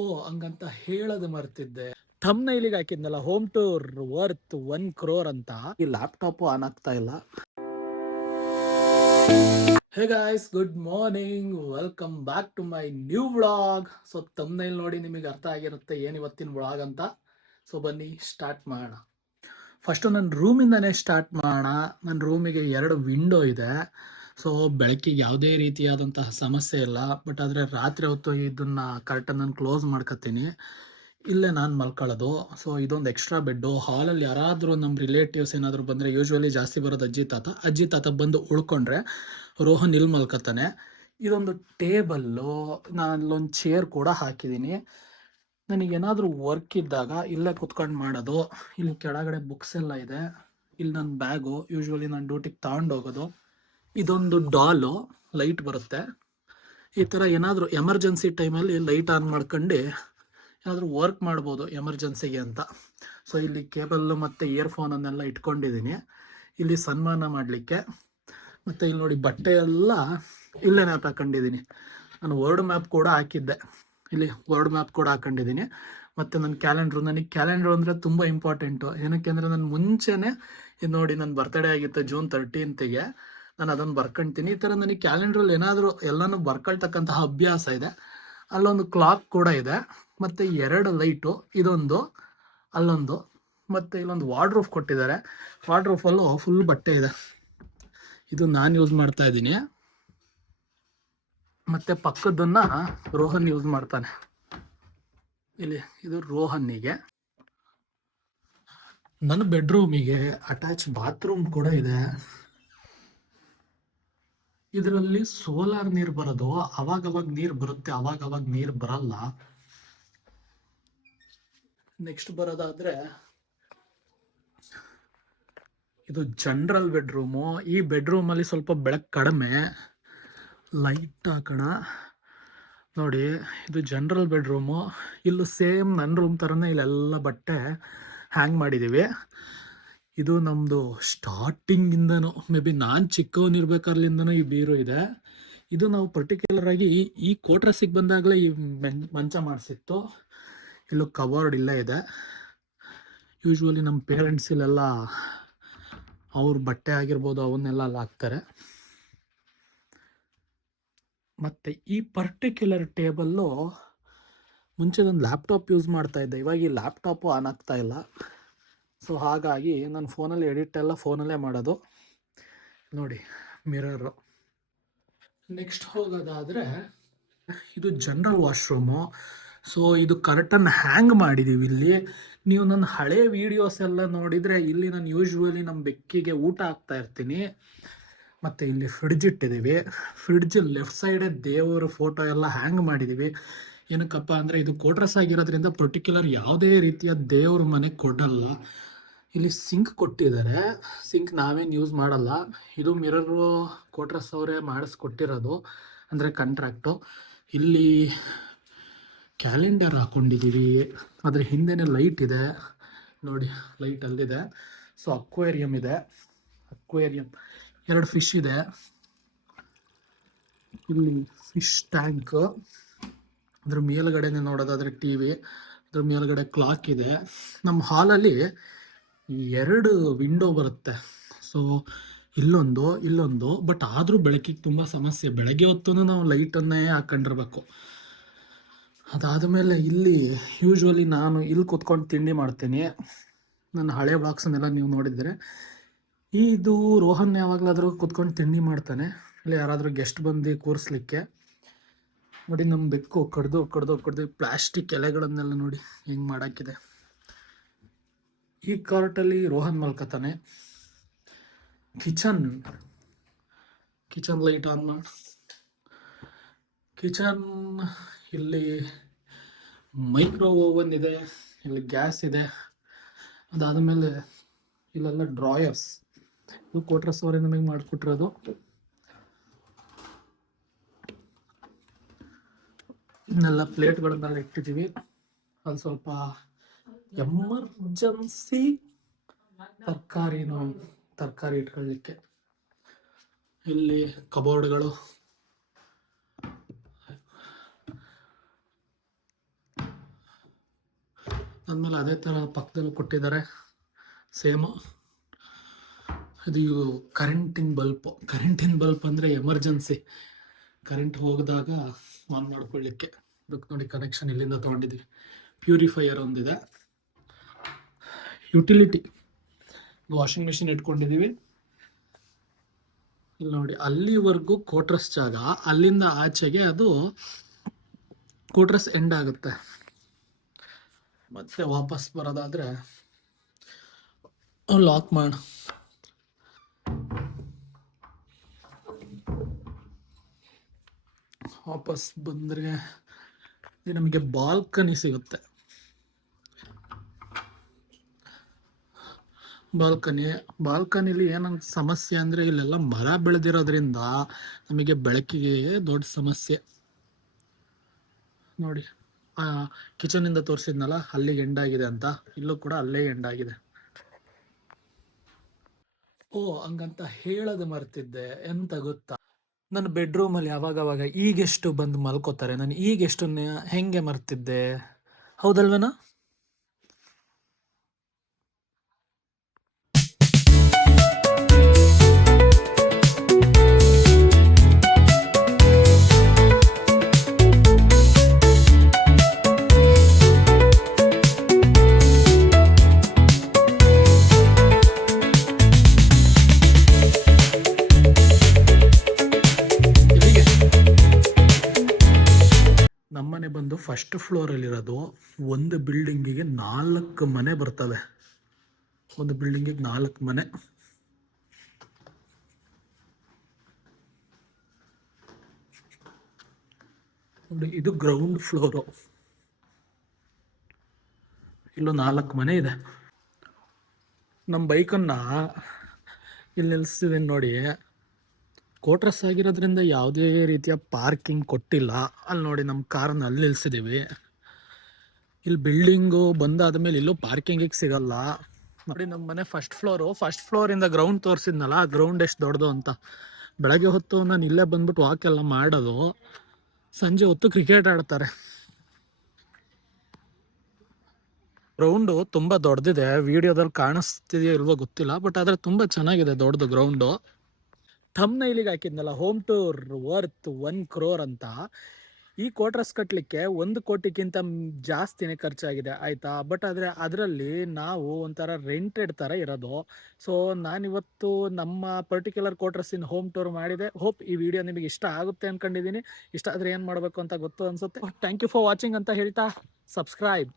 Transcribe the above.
ಓ ಹಂಗಂತ ಹೇಳೋದು ಮರ್ತಿದ್ದೆ. ಥಂಬ್ನೈಲಿಗೆ ಹಾಕಿದ್ನಲ್ಲ, ಹೋಮ್ ಟೂರ್ ವರ್ತ್ 1 crore ಅಂತ. ಈ ಲ್ಯಾಪ್ಟಾಪ್ ಆನ್ ಆಗ್ತಾ ಇಲ್ಲ. Hey guys, good morning, welcome back to my new vlog. So thumbnail ನೋಡಿ ನಿಮಗೆ ಅರ್ಥ ಆಗಿರುತ್ತೆ ಏನು ಇವತ್ತಿನ ವ್ಲಾಗ್ ಅಂತ. ಸೊ ಬನ್ನಿ ಸ್ಟಾರ್ಟ್ ಮಾಡೋಣ. ಫಸ್ಟು ನನ್ನ ರೂಮಿಂದನೇ ಸ್ಟಾರ್ಟ್ ಮಾಡೋಣ. ನನ್ನ ರೂಮಿಗೆ 2 ವಿಂಡೋ ಇದೆ. ಸೊ ಬೆಳಕಿಗೆ ಯಾವುದೇ ರೀತಿಯಾದಂತಹ ಸಮಸ್ಯೆ ಇಲ್ಲ. ಬಟ್ ಆದರೆ ರಾತ್ರಿ ಹೊತ್ತು ಇದನ್ನ ಕರ್ಟನನ್ನು ಕ್ಲೋಸ್ ಮಾಡ್ಕೊತೀನಿ. ಇಲ್ಲೇ ನಾನು ಮಲ್ಕೊಳ್ಳೋದು. ಸೊ ಇದೊಂದು ಎಕ್ಸ್ಟ್ರಾ ಬೆಡ್ಡು. ಹಾಲಲ್ಲಿ ಯಾರಾದರೂ ನಮ್ಮ ರಿಲೇಟಿವ್ಸ್ ಏನಾದರೂ ಬಂದರೆ, ಯೂಶ್ವಲಿ ಜಾಸ್ತಿ ಬರೋದು ಅಜ್ಜಿ ತಾತ ಬಂದು ಉಳ್ಕೊಂಡ್ರೆ ರೋಹನ್ ಇಲ್ಲಿ ಮಲ್ಕೊತಾನೆ. ಇದೊಂದು ಟೇಬಲ್ಲು, ನಾನು ಅಲ್ಲೊಂದು ಚೇರ್ ಕೂಡ ಹಾಕಿದ್ದೀನಿ. ನನಗೇನಾದರೂ ವರ್ಕ್ ಇದ್ದಾಗ ಇಲ್ಲೇ ಕುತ್ಕೊಂಡು ಮಾಡೋದು. ಇಲ್ಲಿ ಕೆಳಗಡೆ ಬುಕ್ಸ್ ಎಲ್ಲ ಇದೆ. ಇಲ್ಲಿ ನನ್ನ ಬ್ಯಾಗು, ಯೂಶ್ವಲಿ ನಾನು ಡ್ಯೂಟಿಗೆ ತಗೊಂಡೋಗೋದು. ಇದೊಂದು ಡಾಲು, ಲೈಟ್ ಬರುತ್ತೆ. ಈ ಥರ ಏನಾದರೂ ಎಮರ್ಜೆನ್ಸಿ ಟೈಮಲ್ಲಿ ಲೈಟ್ ಆನ್ ಮಾಡ್ಕೊಂಡು ಏನಾದರೂ ವರ್ಕ್ ಮಾಡ್ಬೋದು ಎಮರ್ಜೆನ್ಸಿಗೆ ಅಂತ. ಸೊ ಇಲ್ಲಿ ಕೇಬಲ್ಲು ಮತ್ತು ಇಯರ್ಫೋನನ್ನೆಲ್ಲ ಇಟ್ಕೊಂಡಿದ್ದೀನಿ ಇಲ್ಲಿ ಸನ್ಮಾನ ಮಾಡಲಿಕ್ಕೆ. ಮತ್ತು ಇಲ್ಲಿ ನೋಡಿ ಬಟ್ಟೆ ಎಲ್ಲ ಇಲ್ಲೇ ಮ್ಯಾಪ್ ಹಾಕೊಂಡಿದ್ದೀನಿ. ನಾನು ವರ್ಡ್ ಮ್ಯಾಪ್ ಕೂಡ ಹಾಕಿದ್ದೆ, ಇಲ್ಲಿ ವರ್ಡ್ ಮ್ಯಾಪ್ ಕೂಡ ಹಾಕೊಂಡಿದ್ದೀನಿ. ಮತ್ತು ನನ್ನ ಕ್ಯಾಲೆಂಡ್ರು, ನನಗೆ ಕ್ಯಾಲೆಂಡ್ರು ಅಂದರೆ ತುಂಬ ಇಂಪಾರ್ಟೆಂಟು. ಏನಕ್ಕೆ ಅಂದರೆ ನಾನು ಮುಂಚೆನೇ ಇದು ನೋಡಿ, ನನ್ನ ಬರ್ತಡೇ ಆಗಿತ್ತು June 13th, ನಾನು ಅದನ್ನು ಬರ್ಕೊಳ್ತೀನಿ. ಈ ಥರ ನನಗೆ ಕ್ಯಾಲೆಂಡ್ರಲ್ಲಿ ಏನಾದರೂ ಎಲ್ಲನೂ ಬರ್ಕೊಳ್ತಕ್ಕಂತಹ ಅಭ್ಯಾಸ ಇದೆ. ಅಲ್ಲೊಂದು ಕ್ಲಾಕ್ ಕೂಡ ಇದೆ, ಮತ್ತು 2 ಲೈಟು, ಇದೊಂದು ಅಲ್ಲೊಂದು, ಮತ್ತು ಇಲ್ಲೊಂದು ವಾರ್ಡ್ರೋಬ್ ಕೊಟ್ಟಿದ್ದಾರೆ. ವಾರ್ಡ್ರೋಬಲ್ಲೂ ಫುಲ್ ಬಟ್ಟೆ ಇದೆ. ಇದು ನಾನು ಯೂಸ್ ಮಾಡ್ತಾ ಇದ್ದೀನಿ, ಮತ್ತು ಪಕ್ಕದನ್ನ ರೋಹನ್ ಯೂಸ್ ಮಾಡ್ತಾನೆ. ಇಲ್ಲಿ ಇದು ರೋಹನ್ನಿಗೆ. ನನ್ನ ಬೆಡ್ರೂಮಿಗೆ ಅಟ್ಯಾಚ್ ಬಾತ್ರೂಮ್ ಕೂಡ ಇದೆ. ಇದರಲ್ಲಿ ಸೋಲಾರ್ ನೀರು ಬರೋದು, ಅವಾಗವಾಗ ನೀರು ಬರುತ್ತೆ, ಅವಾಗವಾಗ ನೀರು ಬರಲ್ಲ. ನೆಕ್ಸ್ಟ್ ಬರೋದಾದ್ರೆ ಇದು ಜನರಲ್ ಬೆಡ್ರೂಮು. ಈ ಬೆಡ್ರೂಮಲ್ಲಿ ಸ್ವಲ್ಪ ಬೆಳಕು ಕಡಿಮೆ, ಲೈಟ್ ಹಾಕೋಣ. ನೋಡಿ, ಇದು ಜನರಲ್ ಬೆಡ್ರೂಮು. ಇಲ್ಲೂ ಸೇಮ್ ನನ್ನ ರೂಮ್ ಥರನೇ ಇಲ್ಲೆಲ್ಲ ಬಟ್ಟೆ ಹ್ಯಾಂಗ್ ಮಾಡಿದ್ದೀವಿ. ಇದು ನಮ್ಮದು ಸ್ಟಾರ್ಟಿಂಗಿಂದನೂ, ಮೇ ಬಿ ನಾನು ಚಿಕ್ಕವನಿರ್ಬೇಕಾದ್ರಿಂದನೂ ಈ ಬೀರು ಇದೆ. ಇದು ನಾವು ಪರ್ಟಿಕ್ಯುಲರ್ ಆಗಿ ಈ ಕೋಟ್ರಸಿಗೆ ಬಂದಾಗಲೇ ಈ ಮಂಚ ಮಾಡಿಸಿತ್ತು. ಇಲ್ಲೂ ಕಬೋರ್ಡ್ ಇಲ್ಲೇ ಇದೆ. ಯೂಶ್ವಲಿ ನಮ್ಮ ಪೇರೆಂಟ್ಸ್ ಇಲ್ಲೆಲ್ಲ ಅವ್ರ ಬಟ್ಟೆ ಆಗಿರ್ಬೋದು ಅವನ್ನೆಲ್ಲ ಅಲ್ಲಿ ಹಾಕ್ತಾರೆ. ಮತ್ತು ಈ ಪರ್ಟಿಕ್ಯುಲರ್ ಟೇಬಲ್ಲು ಮುಂಚೆ ಒಂದು ಲ್ಯಾಪ್ಟಾಪ್ ಯೂಸ್ ಮಾಡ್ತಾ ಇದ್ದೆ, ಇವಾಗ ಈ ಲ್ಯಾಪ್ಟಾಪು ಆನ್ ಆಗ್ತಾ ಇಲ್ಲ. ಸೊ ಹಾಗಾಗಿ ನಾನು ಫೋನಲ್ಲಿ ಎಡಿಟ್ ಎಲ್ಲ ಫೋನಲ್ಲೇ ಮಾಡೋದು. ನೋಡಿ ಮಿರರು. ನೆಕ್ಸ್ಟ್ ಹೋಗೋದಾದರೆ ಇದು ಜನರಲ್ ವಾಶ್ರೂಮು. ಸೊ ಇದು ಕರ್ಟನ್ ಹ್ಯಾಂಗ್ ಮಾಡಿದ್ದೀವಿ ಇಲ್ಲಿ. ನೀವು ನನ್ನ ಹಳೆ ವೀಡಿಯೋಸ್ ಎಲ್ಲ ನೋಡಿದರೆ ಇಲ್ಲಿ ನಾನು ಯೂಶ್ವಲಿ ನಮ್ಮ ಬೆಕ್ಕಿಗೆ ಊಟ ಹಾಕ್ತಾ ಇರ್ತೀನಿ. ಮತ್ತು ಇಲ್ಲಿ ಫ್ರಿಡ್ಜ್ ಇಟ್ಟಿದ್ದೀವಿ. ಫ್ರಿಡ್ಜ್ ಲೆಫ್ಟ್ ಸೈಡೇ ದೇವರ ಫೋಟೋ ಎಲ್ಲ ಹ್ಯಾಂಗ್ ಮಾಡಿದ್ದೀವಿ. ಏನಕ್ಕಪ್ಪ ಅಂದರೆ ಇದು ಕೋಟ್ರಸ್ ಆಗಿರೋದ್ರಿಂದ ಪರ್ಟಿಕ್ಯುಲರ್ ಯಾವುದೇ ರೀತಿಯ ದೇವ್ರ ಮನೆ ಕೊಡಲ್ಲ. ಇಲ್ಲಿ ಸಿಂಕ್ ಕೊಟ್ಟಿದ್ದಾರೆ. ಸಿಂಕ್ ನಾವೇನು ಯೂಸ್ ಮಾಡಲ್ಲ. ಇದು ಮಿರರು ಕೋಟ್ರಸ್ ಅವರೇ ಮಾಡಿಸ್ಕೊಟ್ಟಿರೋದು, ಅಂದರೆ ಕಾಂಟ್ರಾಕ್ಟು. ಇಲ್ಲಿ ಕ್ಯಾಲೆಂಡರ್ ಹಾಕ್ಕೊಂಡಿದ್ದೀವಿ. ಅದ್ರ ಹಿಂದೆನೇ ಲೈಟ್ ಇದೆ ನೋಡಿ, ಲೈಟ್ ಅಲ್ಲಿದೆ. ಸೊ ಅಕ್ವೇರಿಯಂ ಇದೆ, ಅಕ್ವೇರಿಯಂ 2 ಫಿಶ್ ಇದೆ. ಇಲ್ಲಿ ಫಿಶ್ ಟ್ಯಾಂಕ್. ಅದ್ರ ಮೇಲ್ಗಡೆನೆ ನೋಡೋದಾದ್ರೆ ಟಿವಿ, ಅದ್ರ ಮೇಲ್ಗಡೆ ಕ್ಲಾಕ್ ಇದೆ. ನಮ್ಮ ಹಾಲಲ್ಲಿ 2 ವಿಂಡೋ ಬರುತ್ತೆ. ಸೊ ಇಲ್ಲೊಂದು, ಬಟ್ ಆದರೂ ಬೆಳಕಿಗೆ ತುಂಬ ಸಮಸ್ಯೆ. ಬೆಳಗ್ಗೆ ಹೊತ್ತು ನಾವು ಲೈಟನ್ನೇ ಹಾಕೊಂಡಿರ್ಬೇಕು. ಅದಾದಮೇಲೆ ಇಲ್ಲಿ ಯೂಶ್ವಲಿ ನಾನು ಇಲ್ಲಿ ಕೂತ್ಕೊಂಡು ತಿಂಡಿ ಮಾಡ್ತೀನಿ. ನನ್ನ ಹಳೆ ಬಾಕ್ಸನ್ನೆಲ್ಲ ನೀವು ನೋಡಿದರೆ, ಇದು ರೋಹನ್ ಯಾವಾಗಲಾದರೂ ಕೂತ್ಕೊಂಡು ತಿಂಡಿ ಮಾಡ್ತಾನೆ, ಇಲ್ಲ ಯಾರಾದರೂ ಗೆಸ್ಟ್ ಬಂದು ಕೂರಿಸ್ಲಿಕ್ಕೆ. ನೋಡಿ ನಮ್ಮ ಬೆಕ್ಕು ಕಡ್ದು ಪ್ಲಾಸ್ಟಿಕ್ ಎಲೆಗಳನ್ನೆಲ್ಲ ನೋಡಿ ಹೆಂಗೆ ಮಾಡಾಕಿದೆ. ಈ ಕಾರ್ಟಲ್ಲಿ ರೋಹನ್ ಮಲ್ಕೋತಾನೆ. ಕಿಚನ್ ಲೈಟ್ ಆನ್ ಮಾಡಿ. ಕಿಚನ್ ಇಲ್ಲಿ ಮೈಕ್ರೋ ಓವನ್ ಇದೆ, ಇಲ್ಲಿ ಗ್ಯಾಸ್ ಇದೆ. ಅದಾದಮೇಲೆ ಇಲ್ಲೆಲ್ಲ ಡ್ರಾಯರ್ಸ್, ಇದು ಕೋಟ್ರಸ್ ಅವರೇ ನಮಗೆ ಮಾಡಿಕೊಟ್ಟಿರೋದು. ಇನ್ನೆಲ್ಲ ಪ್ಲೇಟ್ಗಳನ್ನೆಲ್ಲ ಇಟ್ಟಿದ್ದೀವಿ. ಅಲ್ಲಿ ಸ್ವಲ್ಪ ಎಮರ್ಜೆನ್ಸಿ ತರಕಾರಿ ಇಟ್ಕೊಳ್ಳಿಕ್ಕೆ. ಇಲ್ಲಿ ಕಬೋರ್ಡ್ಗಳು, ಆದ್ಮೇಲೆ ಅದೇ ಥರ ಪಕ್ಕದಲ್ಲಿ ಕೊಟ್ಟಿದ್ದಾರೆ ಸೇಮು. ಅದು ಕರೆಂಟಿನ ಬಲ್ಪ್ ಅಂದರೆ ಎಮರ್ಜೆನ್ಸಿ ಕರೆಂಟ್ ಹೋಗಿದಾಗ ಆನ್ ಮಾಡ್ಕೊಳ್ಳಿಕ್ಕೆ. ಅದಕ್ಕೆ ನೋಡಿ ಕನೆಕ್ಷನ್ ಇಲ್ಲಿಂದ ತೊಗೊಂಡಿದ್ದೀವಿ. ಪ್ಯೂರಿಫೈಯರ್ ಒಂದಿದೆ. ಯುಟಿಲಿಟಿ ವಾಷಿಂಗ್ ಮಿಷಿನ್ ಇಟ್ಕೊಂಡಿದ್ದೀವಿ. ಇಲ್ಲಿ ನೋಡಿ, ಅಲ್ಲಿವರೆಗೂ ಕೋಟ್ರಸ್ ಜಾಗ, ಅಲ್ಲಿಂದ ಆಚೆಗೆ ಅದು ಕೋಟ್ರಸ್ ಎಂಡ್ ಆಗುತ್ತೆ. ಮತ್ತೆ ವಾಪಸ್ ಬರೋದಾದ್ರೆ ಲಾಕ್ ಮಾಡಿ ವಾಪಸ್ ಬಂದರೆ ನಮಗೆ ಬಾಲ್ಕನಿಲಿ ಏನಂತ ಸಮಸ್ಯೆ ಅಂದರೆ ಇಲ್ಲೆಲ್ಲ ಮರ ಬೆಳೆದಿರೋದ್ರಿಂದ ನಮಗೆ ಬೆಳಕಿಗೆ ದೊಡ್ಡ ಸಮಸ್ಯೆ. ನೋಡಿ, ಕಿಚನಿಂದ ತೋರಿಸಿದ್ನಲ್ಲ ಅಲ್ಲಿಗೆ ಎಂಡಾಗಿದೆ ಅಂತ, ಇಲ್ಲೂ ಕೂಡ ಅಲ್ಲೇ ಎಂಡಾಗಿದೆ. ಹಂಗಂತ ಹೇಳೋದು ಮರ್ತಿದ್ದೆ. ಎಂತ ಗೊತ್ತಾ, ನನ್ನ ಬೆಡ್ರೂಮಲ್ಲಿ ಯಾವಾಗವಾಗ ಈಗೆಷ್ಟು ಬಂದು ಮಲ್ಕೋತಾರೆ, ನಾನು ಈಗೆಷ್ಟು ಹೆಂಗೆ ಮರ್ತಿದ್ದೆ, ಹೌದಲ್ವೇನಾ? ನಮ್ಮನೆ ಬಂದು ಫಸ್ಟ್ ಫ್ಲೋರಲ್ಲಿರೋದು. ಒಂದು ಬಿಲ್ಡಿಂಗಿಗೆ 4 ಮನೆ ಬರ್ತವೆ. ಒಂದು ಬಿಲ್ಡಿಂಗಿಗೆ 4 ಮನೆ. ನೋಡಿ, ಇದು ಗ್ರೌಂಡ್ ಫ್ಲೋರು. ಇಲ್ಲೂ 4 ಮನೆ ಇದೆ. ನಮ್ಮ ಬೈಕನ್ನು ಇಲ್ಲಿ ನಿಲ್ಲಿಸ್ತಿದ್ದೀನಿ ನೋಡಿ. ಕೋಟ್ರಸ್ ಆಗಿರೋದ್ರಿಂದ ಯಾವುದೇ ರೀತಿಯ ಪಾರ್ಕಿಂಗ್ ಕೊಟ್ಟಿಲ್ಲ. ಅಲ್ಲಿ ನೋಡಿ, ನಮ್ಮ ಕಾರನ್ನು ಅಲ್ಲಿ ನಿಲ್ಸಿದ್ದೀವಿ. ಇಲ್ಲಿ ಬಿಲ್ಡಿಂಗು ಬಂದಾದ್ಮೇಲೆ ಇಲ್ಲೂ ಪಾರ್ಕಿಂಗಿಗೆ ಸಿಗಲ್ಲ. ನೋಡಿ, ನಮ್ಮ ಮನೆ ಫಸ್ಟ್ ಫ್ಲೋರಿಂದ ಗ್ರೌಂಡ್ ತೋರಿಸಿದ್ನಲ್ಲ, ಗ್ರೌಂಡ್ ಎಷ್ಟು ದೊಡ್ಡದು ಅಂತ. ಬೆಳಗ್ಗೆ ಹೊತ್ತು ನಾನು ಇಲ್ಲೇ ಬಂದ್ಬಿಟ್ಟು ವಾಕ್ ಎಲ್ಲ ಮಾಡೋದು, ಸಂಜೆ ಹೊತ್ತು ಕ್ರಿಕೆಟ್ ಆಡ್ತಾರೆ. ಗ್ರೌಂಡು ತುಂಬ ದೊಡ್ಡದಿದೆ. ವಿಡಿಯೋದಲ್ಲಿ ಕಾಣಿಸ್ತಿದೆಯೋ ಇಲ್ವೋ ಗೊತ್ತಿಲ್ಲ, ಬಟ್ ಆದರೆ ತುಂಬ ಚೆನ್ನಾಗಿದೆ ದೊಡ್ಡದು ಗ್ರೌಂಡು. ಥಂಬ್ನೈಲಿಗೆ ಹಾಕಿದ್ನಲ್ಲ, ಹೋಮ್ ಟೂರ್ ವರ್ತ್ 1 crore ಅಂತ. ಈ ಕೋಟ್ರಸ್ ಕಟ್ಟಲಿಕ್ಕೆ 1 ಕೋಟಿಗಿಂತ ಜಾಸ್ತಿನೇ ಖರ್ಚಾಗಿದೆ, ಆಯಿತಾ. ಬಟ್ ಆದರೆ ಅದರಲ್ಲಿ ನಾವು ಒಂಥರ ರೆಂಟೆಡ್ ಥರ ಇರೋದು. ಸೊ ನಾನಿವತ್ತು ನಮ್ಮ ಪರ್ಟಿಕ್ಯುಲರ್ ಕೋಟ್ರಸ್ಸಿನ ಹೋಮ್ ಟೂರ್ ಮಾಡಿದೆ. ಹೋಪ್ ಈ ವಿಡಿಯೋ ನಿಮಗೆ ಇಷ್ಟ ಆಗುತ್ತೆ ಅಂದ್ಕೊಂಡಿದ್ದೀನಿ. ಇಷ್ಟ ಆದರೆ ಏನು ಮಾಡಬೇಕು ಅಂತ ಗೊತ್ತು ಅನಿಸುತ್ತೆ. ಥ್ಯಾಂಕ್ ಯು ಫಾರ್ ವಾಚಿಂಗ್ ಅಂತ ಹೇಳ್ತಾ ಸಬ್ಸ್ಕ್ರೈಬ್.